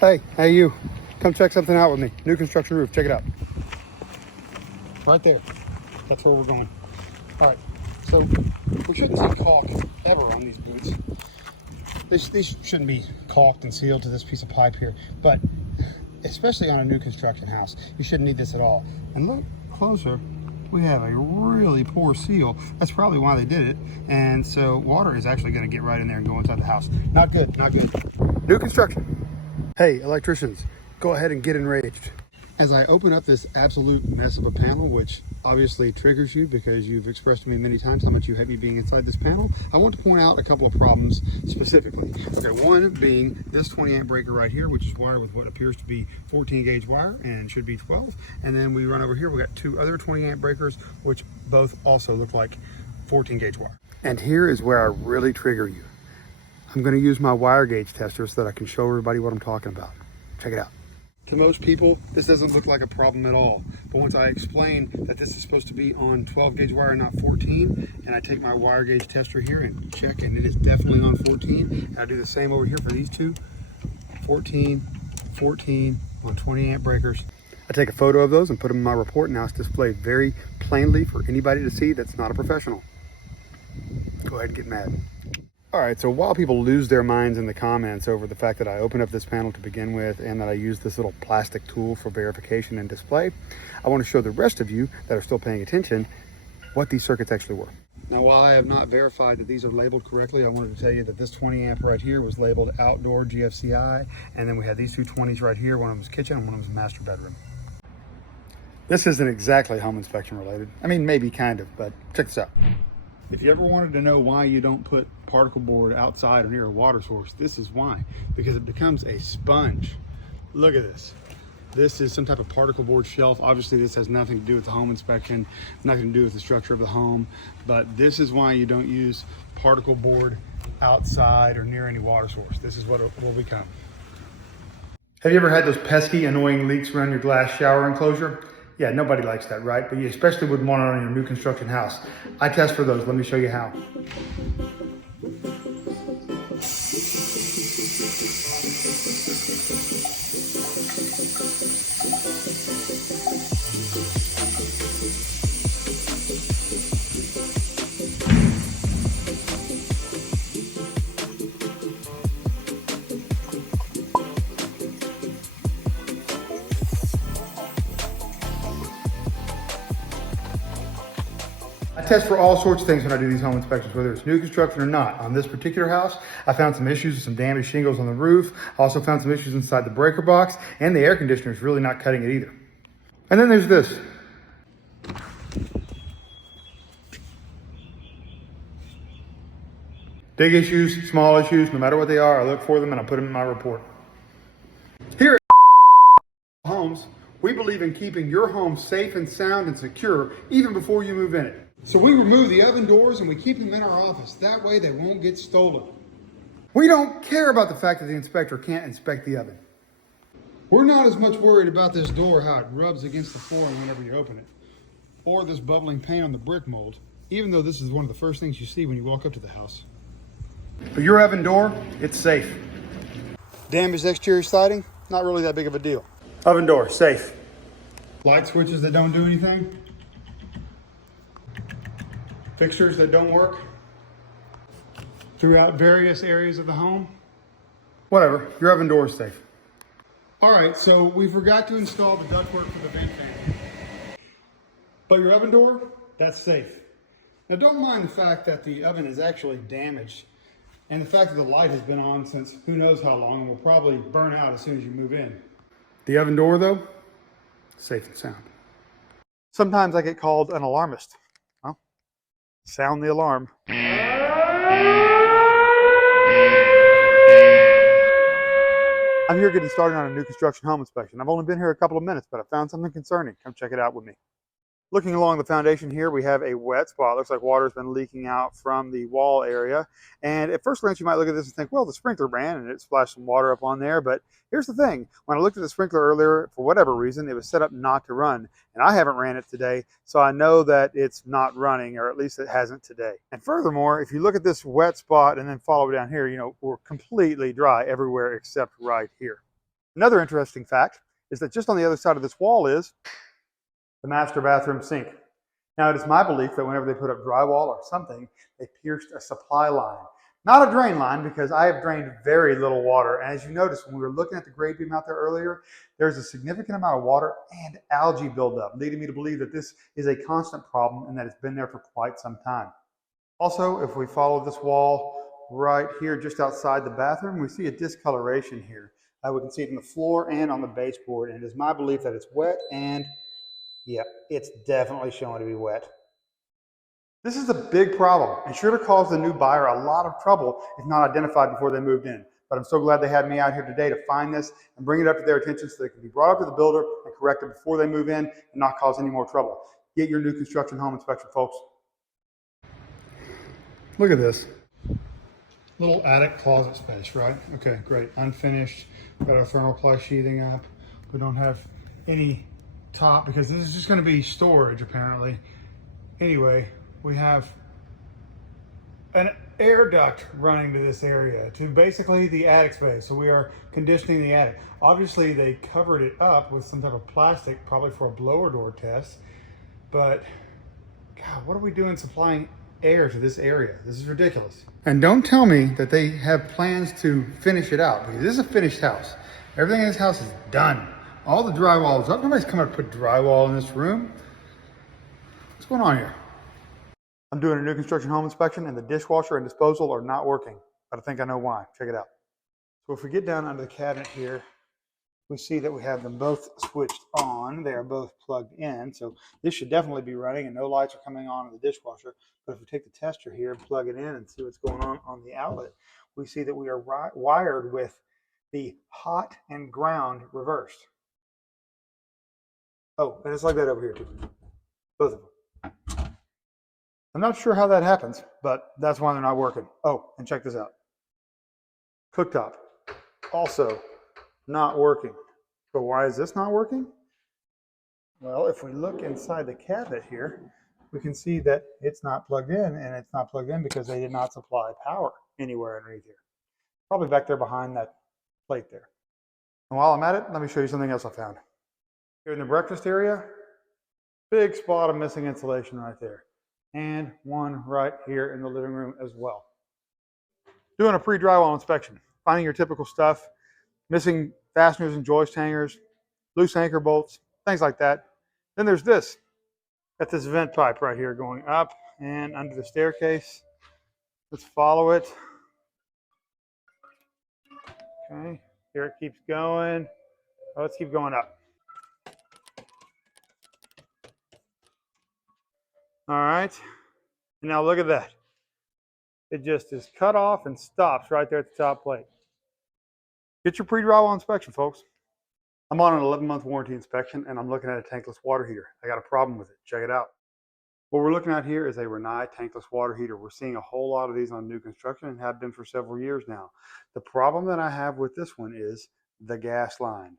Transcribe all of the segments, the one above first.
Hey you, come check something out with me. New construction roof, check it out. Right there, that's where we're going. All right, so we shouldn't see caulk ever on these boots. These shouldn't be caulked and sealed to this piece of pipe here, but especially on a new construction house, you shouldn't need this at all. And look closer, we have a really poor seal. That's probably why they did it. And so water is actually gonna get right in there and go inside the house. Not good, not good. New construction. Hey, electricians, go ahead and get enraged. As I open up this absolute mess of a panel, which obviously triggers you because you've expressed to me many times how much you hate me being inside this panel, I want to point out a couple of problems specifically. Okay, one being this 20 amp breaker right here, which is wired with what appears to be 14 gauge wire and should be 12. And then we run over here, we got two other 20 amp breakers, which both also look like 14 gauge wire. And here is where I really trigger you. I'm going to use my wire gauge tester so that I can show everybody what I'm talking about. Check it out. To most people, this doesn't look like a problem at all. But once I explain that this is supposed to be on 12 gauge wire, not 14, and I take my wire gauge tester here and check, and it is definitely on 14. And I do the same over here for these two, 14, 14 on 20 amp breakers. I take a photo of those and put them in my report, and now it's displayed very plainly for anybody to see that's not a professional. Go ahead and get mad. All right, so while people lose their minds in the comments over the fact that I opened up this panel to begin with and that I use this little plastic tool for verification and display, I want to show the rest of you that are still paying attention what these circuits actually were. Now, while I have not verified that these are labeled correctly, I wanted to tell you that this 20 amp right here was labeled outdoor GFCI, and then we had these two 20s right here. One of them was kitchen and one of them was master bedroom. This isn't exactly home inspection related. I mean, maybe kind of, but check this out. If you ever wanted to know why you don't put particle board outside or near a water source, this is why. Because it becomes a sponge. Look at this. This is some type of particle board shelf. Obviously, this has nothing to do with the home inspection, nothing to do with the structure of the home, but this is why you don't use particle board outside or near any water source. This is what it will become. Have you ever had those pesky, annoying leaks around your glass shower enclosure? Yeah, nobody likes that, right? But you especially wouldn't want it on your new construction house. I test for those. Let me show you how. I test for all sorts of things when I do these home inspections, whether it's new construction or not. On this particular house, I found some issues with some damaged shingles on the roof. I also found some issues inside the breaker box, and the air conditioner is really not cutting it either. And then there's this. Big issues, small issues, no matter what they are, I look for them and I put them in my report. Here at Homes, we believe in keeping your home safe and sound and secure even before you move in it. So we remove the oven doors and we keep them in our office. That way they won't get stolen. We don't care about the fact that the inspector can't inspect the oven. We're not as much worried about this door, how it rubs against the flooring whenever you open it, or this bubbling paint on the brick mold, even though this is one of the first things you see when you walk up to the house. For your oven door, it's safe. Damaged exterior siding, not really that big of a deal. Oven door, safe. Light switches that don't do anything. Fixtures that don't work throughout various areas of the home. Whatever, your oven door is safe. All right, so we forgot to install the ductwork for the vent fan. But your oven door, that's safe. Now don't mind the fact that the oven is actually damaged and the fact that the light has been on since who knows how long and will probably burn out as soon as you move in. The oven door though, safe and sound. Sometimes I get called an alarmist. Well, sound the alarm. I'm here getting started on a new construction home inspection. I've only been here a couple of minutes, but I found something concerning. Come check it out with me. Looking along the foundation here, we have a wet spot. Looks like water's been leaking out from the wall area. And at first glance, you might look at this and think, well, the sprinkler ran and it splashed some water up on there. But here's the thing. When I looked at the sprinkler earlier, for whatever reason, it was set up not to run. And I haven't ran it today, so I know that it's not running, or at least it hasn't today. And furthermore, if you look at this wet spot and then follow down here, you know, we're completely dry everywhere except right here. Another interesting fact is that just on the other side of this wall is the master bathroom sink. Now, it is my belief that whenever they put up drywall or something, they pierced a supply line. Not a drain line, because I have drained very little water. And as you noticed, when we were looking at the grade beam out there earlier, there's a significant amount of water and algae buildup, leading me to believe that this is a constant problem and that it's been there for quite some time. Also, if we follow this wall right here just outside the bathroom, we see a discoloration here. We can see it in the floor and on the baseboard, and it is my belief that it's wet, and yeah, it's definitely showing to be wet. This is a big problem and sure to cause the new buyer a lot of trouble if not identified before they moved in. But I'm so glad they had me out here today to find this and bring it up to their attention so they can be brought up to the builder and corrected before they move in and not cause any more trouble. Get your new construction home inspection, folks. Look at this. Little attic closet space, right? Okay, great. Unfinished. Got our thermoply sheathing up. We don't have any top because this is just going to be storage apparently. Anyway, we have an air duct running to this area to basically the attic space. So we are conditioning the attic. Obviously they covered it up with some type of plastic, probably for a blower door test. But God, what are we doing supplying air to this area? This is ridiculous. And don't tell me that they have plans to finish it out, because this is a finished house. Everything in this house is done. All the drywall is up. Nobody's coming to put drywall in this room. What's going on here? I'm doing a new construction home inspection and the dishwasher and disposal are not working, but I think I know why. Check it out. So if we get down under the cabinet here, we see that we have them both switched on. They are both plugged in. So this should definitely be running and no lights are coming on in the dishwasher. But if we take the tester here and plug it in and see what's going on the outlet, we see that we are wired with the hot and ground reversed. Oh, and it's like that over here too. Both of them. I'm not sure how that happens, but that's why they're not working. Oh, and check this out. Cooktop, also not working. But why is this not working? Well, if we look inside the cabinet here, we can see that it's not plugged in, and it's not plugged in because they did not supply power anywhere underneath here. Probably back there behind that plate there. And while I'm at it, let me show you something else I found. Here in the breakfast area, big spot of missing insulation right there. And one right here in the living room as well. Doing a pre-drywall inspection, finding your typical stuff, missing fasteners and joist hangers, loose anchor bolts, things like that. Then there's this. Got this vent pipe right here going up and under the staircase. Let's follow it. Okay, here it keeps going. Oh, let's keep going up. All right, and now look at that. It just is cut off and stops right there at the top plate. Get your pre-drywall inspection, folks. I'm on an 11-month warranty inspection, and I'm looking at a tankless water heater. I got a problem with it. Check it out. What we're looking at here is a Rinnai tankless water heater. We're seeing a whole lot of these on new construction and have been for several years now. The problem that I have with this one is the gas line.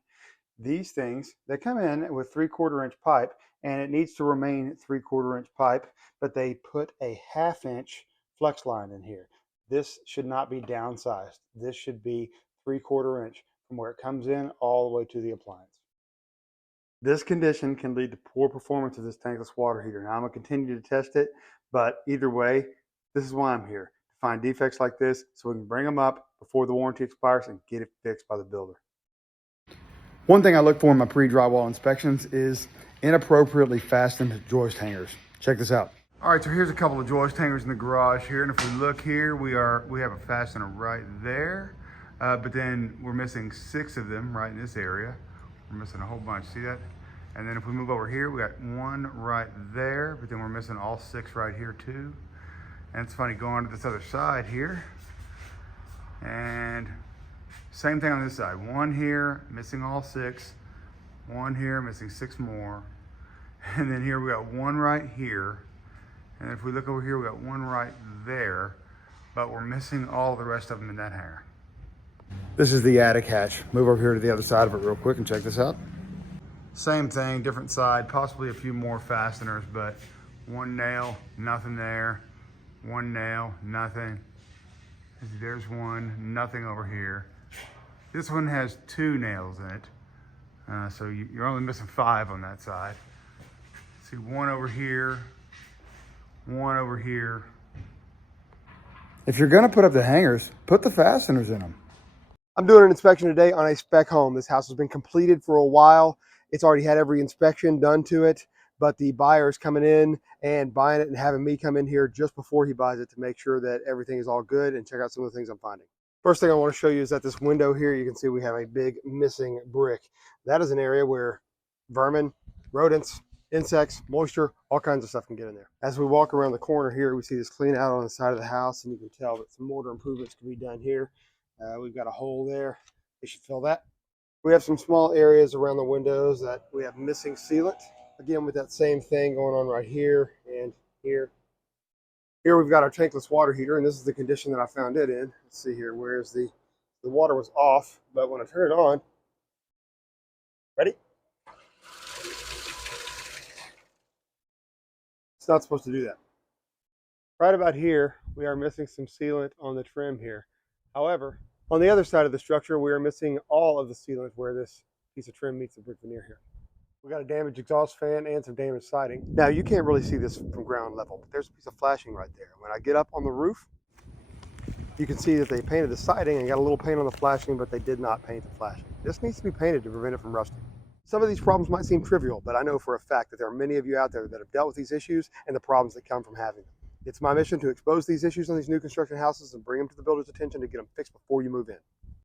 These things, they come in with 3/4 inch pipe, and it needs to remain 3/4 inch pipe, but they put a 1/2 inch flex line in here. This should not be downsized. This should be 3/4 inch from where it comes in all the way to the appliance. This condition can lead to poor performance of this tankless water heater. Now I'm going to continue to test it, but either way, this is why I'm here, to find defects like this so we can bring them up before the warranty expires and get it fixed by the builder. One thing I look for in my pre-drywall inspections is inappropriately fastened joist hangers. Check this out. All right, so here's a couple of joist hangers in the garage here, and if we look here, we have a fastener right there, but then we're missing 6 of them right in this area. We're missing a whole bunch, see that? And then if we move over here, we got 1 right there, but then we're missing all 6 right here too. And it's funny, going to this other side here, and same thing on this side. 1 here, missing all 6. 1 here, missing 6 more. And then here we got 1 right here. And if we look over here, we got 1 right there, but we're missing all the rest of them in that hanger. This is the attic hatch. Move over here to the other side of it real quick and check this out. Same thing, different side, possibly a few more fasteners, but 1 nail, nothing there. 1 nail, nothing. There's 1, nothing over here. This one has 2 nails in it. So you're only missing 5 on that side. See, 1 over here, 1 over here. If you're gonna put up the hangers, put the fasteners in them. I'm doing an inspection today on a spec home. This house has been completed for a while. It's already had every inspection done to it, but the buyer is coming in and buying it and having me come in here just before he buys it to make sure that everything is all good and check out some of the things I'm finding. First thing I want to show you is that this window here, you can see we have a big missing brick. That is an area where vermin, rodents, insects, moisture, all kinds of stuff can get in there. As we walk around the corner here, we see this clean out on the side of the house, and you can tell that some mortar improvements can be done here. We've got a hole there. They should fill that. We have some small areas around the windows that we have missing sealant. Again, with that same thing going on right here and here. Here we've got our tankless water heater, and this is the condition that I found it in. Let's see here, where's the water was off, but when I turn it on, ready? It's not supposed to do that. Right about here, we are missing some sealant on the trim here. However, on the other side of the structure, we are missing all of the sealant where this piece of trim meets the brick veneer here. We got a damaged exhaust fan and some damaged siding. Now, you can't really see this from ground level, but there's a piece of flashing right there. When I get up on the roof, you can see that they painted the siding and got a little paint on the flashing, but they did not paint the flashing. This needs to be painted to prevent it from rusting. Some of these problems might seem trivial, but I know for a fact that there are many of you out there that have dealt with these issues and the problems that come from having them. It's my mission to expose these issues on these new construction houses and bring them to the builder's attention to get them fixed before you move in.